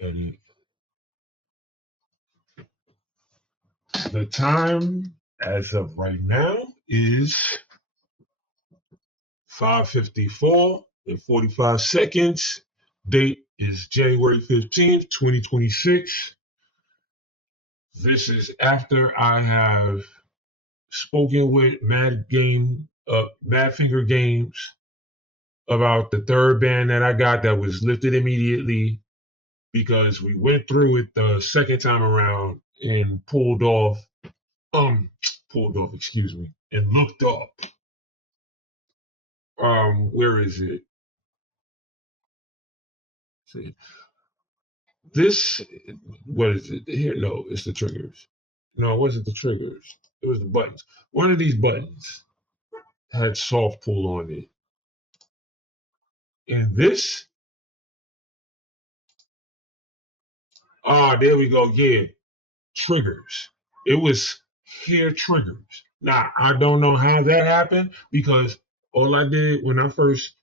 And the time as of right now is 5:54 and 45 seconds. Date is January 15th, 2026. This is after I have spoken with Madfinger Games about the third ban that I got that was lifted immediately because we went through it the second time around and excuse me, and looked up. Where is it? See, this, what is it? Here, no, it's the triggers. No, it wasn't the triggers. It was the buttons. One of these buttons had soft pull on it. And this, there we go. Yeah, triggers. It was hair triggers. Now, I don't know how that happened because all I did when I first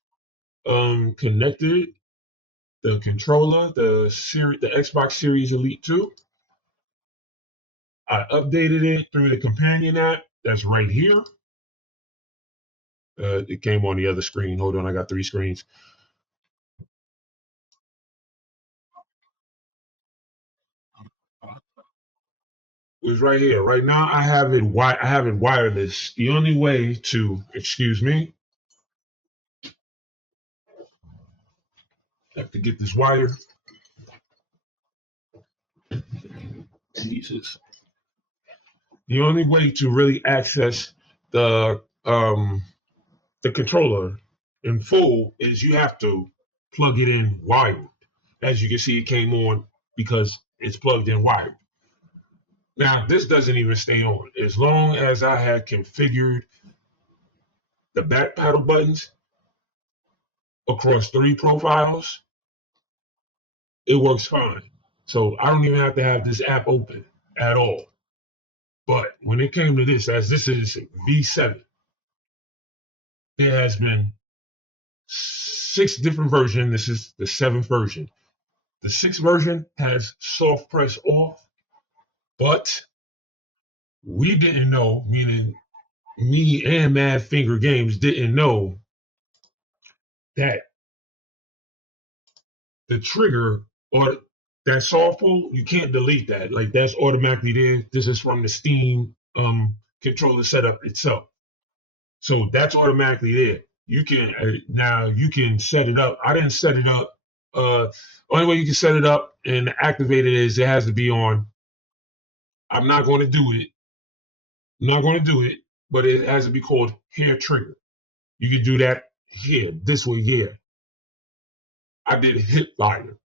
connected the controller, the Xbox Series Elite 2, I updated it through the companion app that's right here. It came on the other screen. Hold on, I got three screens. It was right here. Right now, I have it. I have it wireless. The only way to, excuse me, I have to get this wire. Jesus. The only way to really access the controller in full is you have to plug it in wired. As you can see, it came on because it's plugged in wired. Now, this doesn't even stay on. As long as I had configured the back paddle buttons across three profiles, it works fine. So I don't even have to have this app open at all. But when it came to this, as this is V7, there has been 6 different versions. This is the 7th version. The 6th version has soft press off, but we didn't know, meaning me and Madfinger Games didn't know that the trigger or that soft pull, you can't delete that. Like that's automatically there. This is from the Steam controller setup itself. So that's automatically there. You can now you can set it up. I didn't set it up. Only way you can set it up and activate it is it has to be on. I'm not going to do it. I'm not going to do it, but it has to be called hair trigger. You can do that here, this way here. I did hip liner.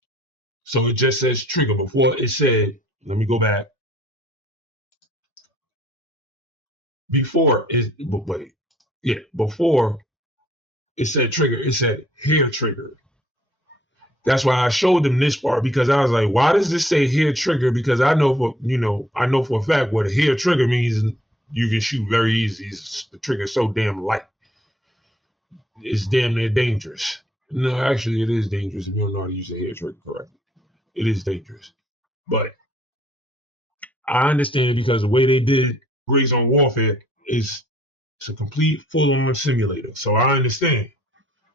So it just says trigger. Before it said, let me go back. Before it, wait, yeah, before it said trigger, it said hair trigger. That's why I showed them this part because I was like, why does this say hair trigger? Because I know for a fact what a hair trigger means. And you can shoot very easy. The trigger's so damn light. It's damn near dangerous. No, actually, it is dangerous if you don't know how to use a hair trigger correctly. It is dangerous. But I understand because the way they did Gray Zone Warfare is it's a complete full-on simulator. So I understand.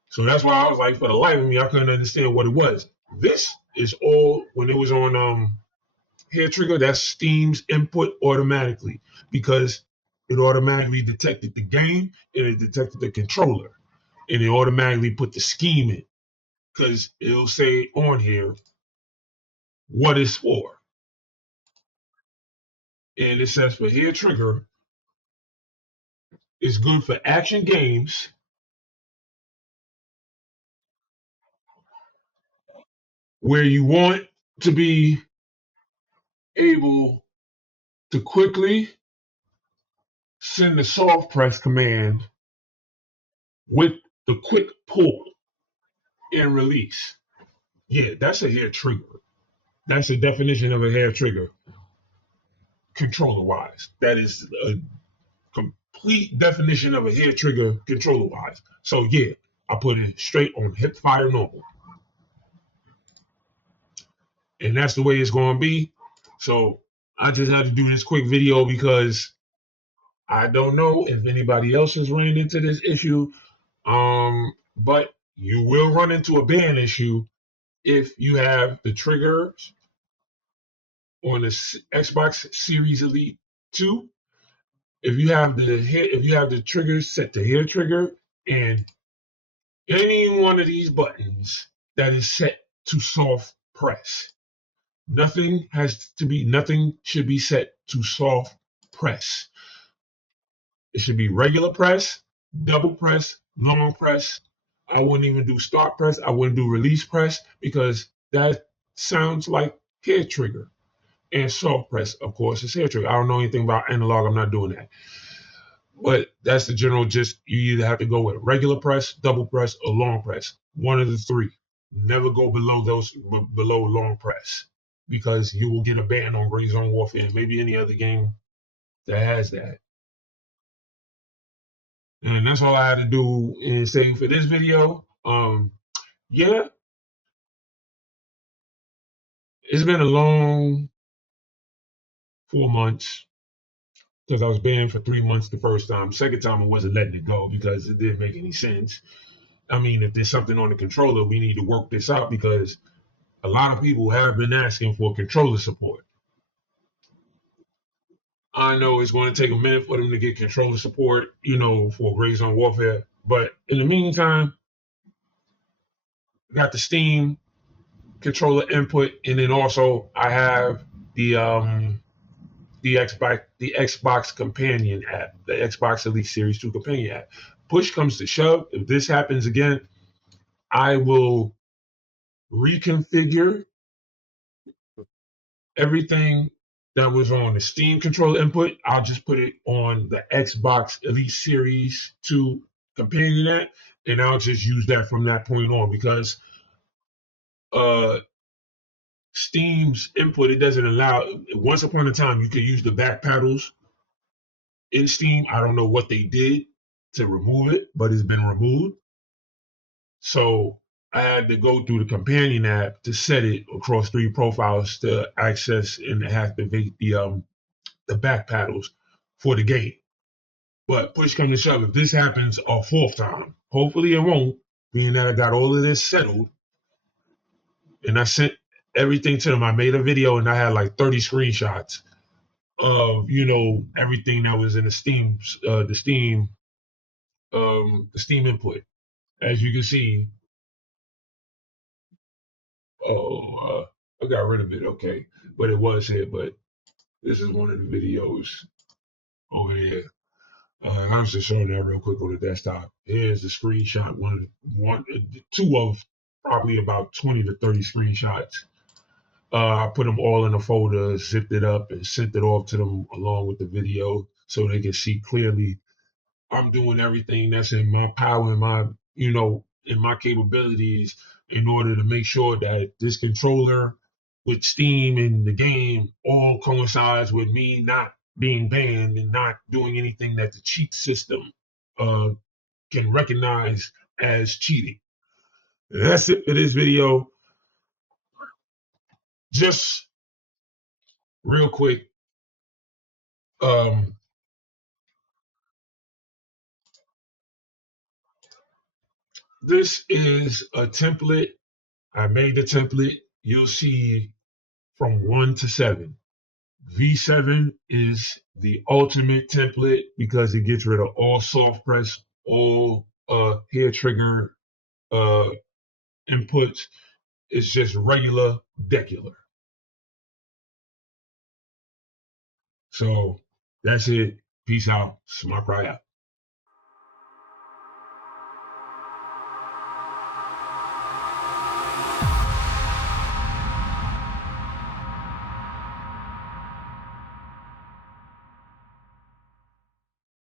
So that's why I was like, for the life of me, I couldn't understand what it was. This is all when it was on hair trigger, that's Steam's input automatically because it automatically detected the game and it detected the controller and it automatically put the scheme in because it'll say on here what it's for. And it says for hair trigger, it's good for action games where you want to be able to quickly send the soft press command with the quick pull and release. Yeah, that's a hair trigger. That's the definition of a hair trigger, controller wise. That is a complete definition of a hair trigger, controller wise. So, yeah, I put it straight on hip fire normal. and that's the way it's going to be. So I just had to do this quick video because I don't know if anybody else has ran into this issue. But you will run into a ban issue if you have the triggers on the Xbox Series Elite 2. If you have the triggers set to hair trigger, and any one of these buttons that is set to soft press. Nothing should be set to soft press. It should be regular press, double press, long press. I wouldn't even do start press. I wouldn't do release press because that sounds like hair trigger. And soft press, of course, is hair trigger. I don't know anything about analog. I'm not doing that. But that's the general gist. You either have to go with regular press, double press, or long press. One of the three. Never go below long press because you will get a ban on Gray Zone Warfare and maybe any other game that has that. And that's all I had to do in saying for this video. Yeah, it's been a long 4 months because I was banned for 3 months the first time. Second time I wasn't letting it go because it didn't make any sense. I mean, if there's something on the controller, we need to work this out because a lot of people have been asking for controller support. I know it's going to take a minute for them to get controller support, for Gray Zone Warfare. But in the meantime, I got the Steam controller input, and then also I have the Xbox Companion app, the Xbox Elite Series 2 Companion app. Push comes to shove, if this happens again, I will reconfigure everything that was on the Steam controller input. I'll just put it on the Xbox Elite Series 2 Companion app, and I'll just use that from that point on because Steam's input, it doesn't allow. Once upon a time, you could use the back paddles in Steam. I don't know what they did to remove it, but it's been removed. So I had to go through the companion app to set it across 3 profiles to access and activate the back paddles for the game. But push come to shove, if this happens a 4th time, hopefully it won't, being that I got all of this settled, and I sent everything to them. I made a video and I had like 30 screenshots of everything that was in the Steam input. As you can see, I got rid of it, okay, but it was here. But this is one of the videos over here. I'm just showing that real quick on the desktop. Here's the screenshot, two of probably about 20 to 30 screenshots. I put them all in a folder, zipped it up, and sent it off to them along with the video so they can see clearly I'm doing everything that's in my power and in my capabilities in order to make sure that this controller with Steam and the game all coincides with me not being banned and not doing anything that the cheat system uh, can recognize as cheating. That's it for this video. Just real quick, this is a template. I made the template. You'll see from 1 to 7. V7 is the ultimate template because it gets rid of all soft press, all hair trigger inputs. It's just regular decular. So that's it. Peace out. Smart Pry out.